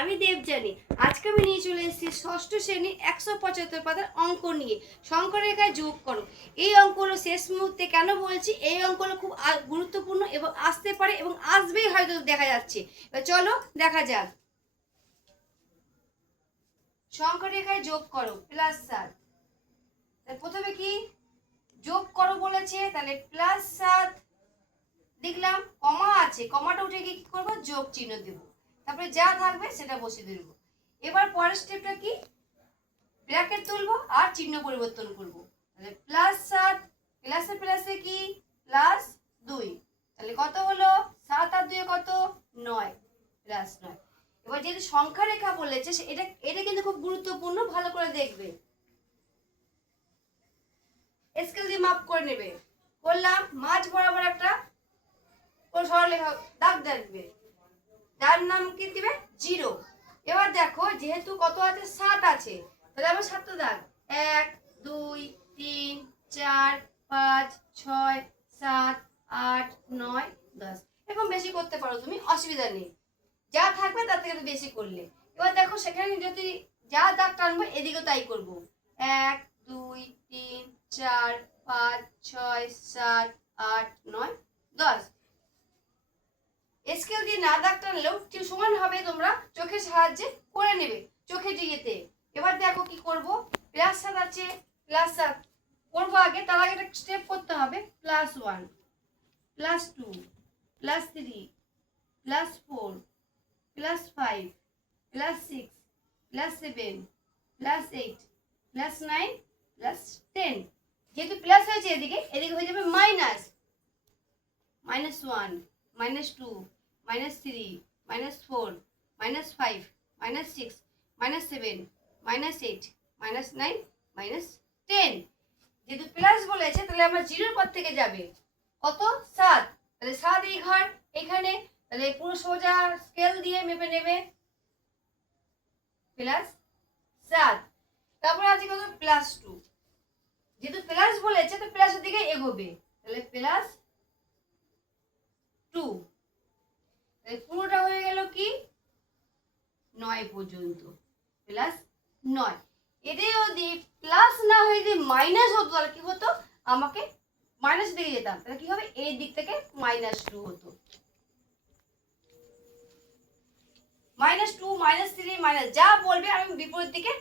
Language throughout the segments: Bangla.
আমি দেবযানী। আজকে আমি নিয়ে চলে এসেছি ষষ্ঠ শ্রেণীর 175 পাতার অঙ্ক নিয়ে। সংখ্যারেখায় যোগ করো। এই অঙ্কগুলো শেষ মুহূর্তে কেন বলছি, এই অঙ্কগুলো খুব গুরুত্বপূর্ণ এবং আসতে পারে এবং আসবেই হয়তো দেখা যাচ্ছে। চলো দেখা যাক। সংখ্যারেখায় যোগ করো +7। প্রথমে কি যোগ করো বলেছে, তাহলে +7 দেখলাম, কমা আছে, কমাটা উঠে কি করবো, যোগ চিহ্ন দেবো, তারপরে যা থাকবে সেটা বসিয়ে দেবো। এবার পরের স্টেপটা কি, ব্র্যাকেট তুলবো আর চিহ্ন পরিবর্তন করব। তাহলে +7 প্লাসে প্লাসে কি +2, তাহলে কত হলো 7 আর 2 কত 9, +9। এবার যেহেতু সংখ্যা রেখা বলেছে এটা এটা কিন্তু খুব গুরুত্বপূর্ণ, ভালো করে দেখবে। স্কেল দিয়ে মাপ করে নেবে। করলাম, মাঝ বরাবর একটা সরলরেখা দাগ দেখবে, যার নাম কি দিবে 0। এবার দেখো যেহেতু কত আছে 7 আছে, তাহলে আমরা 7 দাগ 1 2 3 4 5 6 7 8 9 10। এরকম বেশি করতে পারো তুমি, অসুবিধা নেই, যা থাকবে তার থেকে বেশি করলে। এবার দেখো সেখানে যদি যা দাগ টানবো এদিকেও তাই করব। 1 2 3 4 5 6 7 8 9 10। স্কেল দিয়ে না দাগ টানলেও ঠিক সমান হবে, তোমরা চোখের সাহায্যে করে নেবে, চোখে দিয়েতে। এবার দেখো কি করব, +7 আছে, +7 করবো আগে, তার আগে একটা স্টেপ করতে হবে। +1 +2 +3 +4 +5 +6 +7 +8 +9 +10। যেহেতু প্লাস হয়েছে এদিকে, এদিকে হয়ে যাবে মাইনাস। -1 -2 -3 -4 -5 -6 -7 -8 -9 -10। যেহেতু প্লাস বলেছে তাহলে আমরা 0 পর থেকে যাবে কত 7, তাহলে 7 এই ঘর এখানে, তাহলে পুরো সোজা স্কেল দিয়ে মেপে নেবে +7। তারপর আছে কত +2, যেহেতু প্লাস বলেছে তো প্লাসের দিকে এগোবে, তাহলে +2। পুরোটা হয়ে গেল কি 9 পর্যন্ত, +9। এটা যদি প্লাস না হয়ে যদি মাইনাস হতো তাহলে কি হতো, আমাকে মাইনাস দিকে যেতাম, তাহলে কি হবে এই দিক থেকে -2 হতো। -2 -3 মাইনাস যা বলবে আমি বিপরীত দিকে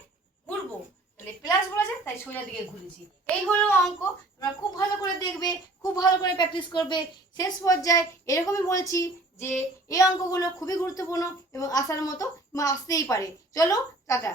ঘুরবো, তাহলে প্লাস বলেছে তাই সোজা দিকে ঘুরেছি। এই হলো অঙ্ক, তোমরা খুব ভালো করে দেখবে, খুব ভালো করে প্র্যাকটিস করবে। শেষ পর্যায়ে এরকমই বলছি যে এই অঙ্কগুলো খুবই গুরুত্বপূর্ণ এবং আসার মতো আসতেই পারে। চলো টাটা।